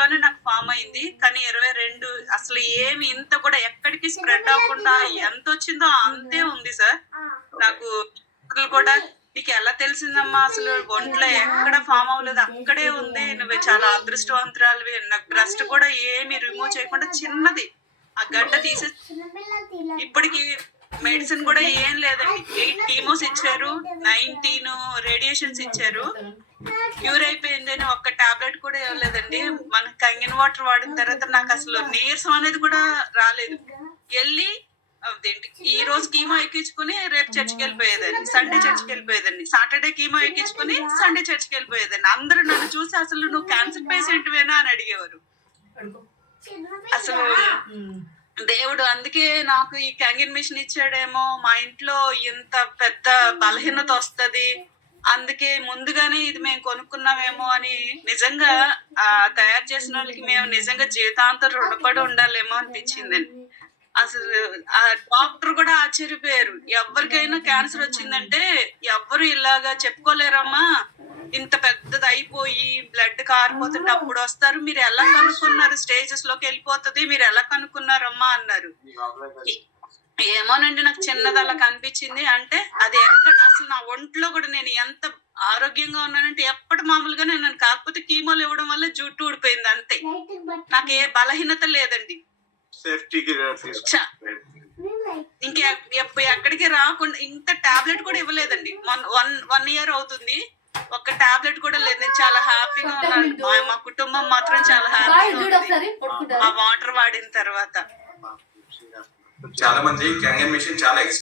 లోనే నాకు ఫామ్ అయింది. కానీ 22 అసలు ఏమి ఇంత కూడా ఎక్కడికి స్ప్రెడ్ అవ్వకుండా ఎంత వచ్చిందో అంతే ఉంది సార్. నాకు కూడా నీకు ఎలా తెలిసిందమ్మా, అసలు ఒంట్లో ఎక్కడ ఫామ్ అవ్వలేదు, అక్కడే ఉంది, నువ్వు చాలా అదృష్టవంతురాలివి. నాకు బ్రెస్ట్ కూడా ఏమి రిమూవ్ చేయకుండా చిన్నది ఆ గడ్డ తీసేసి ఇప్పటికి మెడిసిన్ కూడా ఏం లేదండి. 8 కీమోస్ ఇచ్చారు, 19 రేడియేషన్స్ ఇచ్చారు. క్యూర్ అయిపోయింది అని ఒక్క టాబ్లెట్ కూడా ఇవ్వలేదండి. మన కంగిన్ వాటర్ వాడిన తర్వాత నాకు అసలు నీరసం అనేది కూడా రాలేదు. వెళ్ళి ఈ రోజు కీమో ఎక్కించుకుని రేపు చర్చికి వెళ్ళిపోయేదాన్ని, సండే చర్చికి వెళ్ళిపోయేదాన్ని, సాటర్డే కీమో ఎక్కించుకుని సండే చర్చికి వెళ్ళిపోయేదాన్ని. అందరూ నన్ను చూసి అసలు నువ్వు క్యాన్సర్ పేషెంట్ వేనా అని అడిగేవారు. అసలు దేవుడు అందుకే నాకు ఈ కంగిన్ మిషన్ ఇచ్చాడేమో, మా ఇంట్లో ఇంత పెద్ద బలహీనత వస్తది, అందుకే ముందుగానే ఇది మేము కొనుక్కున్నామేమో అని నిజంగా తయారు చేసిన వాళ్ళకి మేము నిజంగా జీవితాంతం రుణపడి ఉండాలేమో అనిపించిందండి. అసలు ఆ డాక్టర్ కూడా ఆశ్చర్యపోయారు. ఎవరికైనా క్యాన్సర్ వచ్చిందంటే ఎవ్వరు ఇలాగా చెప్పుకోలేరమ్మా, ఇంత పెద్దది అయిపోయి బ్లడ్ కారిపోతుంటే అప్పుడు వస్తారు, మీరు ఎలా కనుక్కున్నారు, స్టేజెస్ లోకి వెళ్ళిపోతుంది, మీరు ఎలా కనుక్కున్నారమ్మా అన్నారు. ఏమోనండి, నాకు చిన్నది అలా కనిపించింది. అంటే అది ఎక్కడ అసలు నా ఒంట్లో కూడా నేను ఎంత ఆరోగ్యంగా ఉన్నానంటే ఎప్పటి మామూలుగానే ఉన్నాను. కాకపోతే కీమోలు ఇవ్వడం వల్ల జుట్టు ఊడిపోయింది అంతే. నాకు ఏ బలహీనత లేదండి. ఇంకా ఎక్కడికి రాకుండా ఇంత టాబ్లెట్ కూడా ఇవ్వలేదండి. 1 ఇయర్ అవుతుంది, ఒక్క టాబ్లెట్ కూడా లేదు. నేను చాలా హ్యాపీగా ఉన్నాను. మా కుటుంబం మాత్రం చాలా హ్యాపీగా ఆ వాటర్ వాడిన తర్వాత. చాలా మంది కంగిన్ మిషన్ చాలా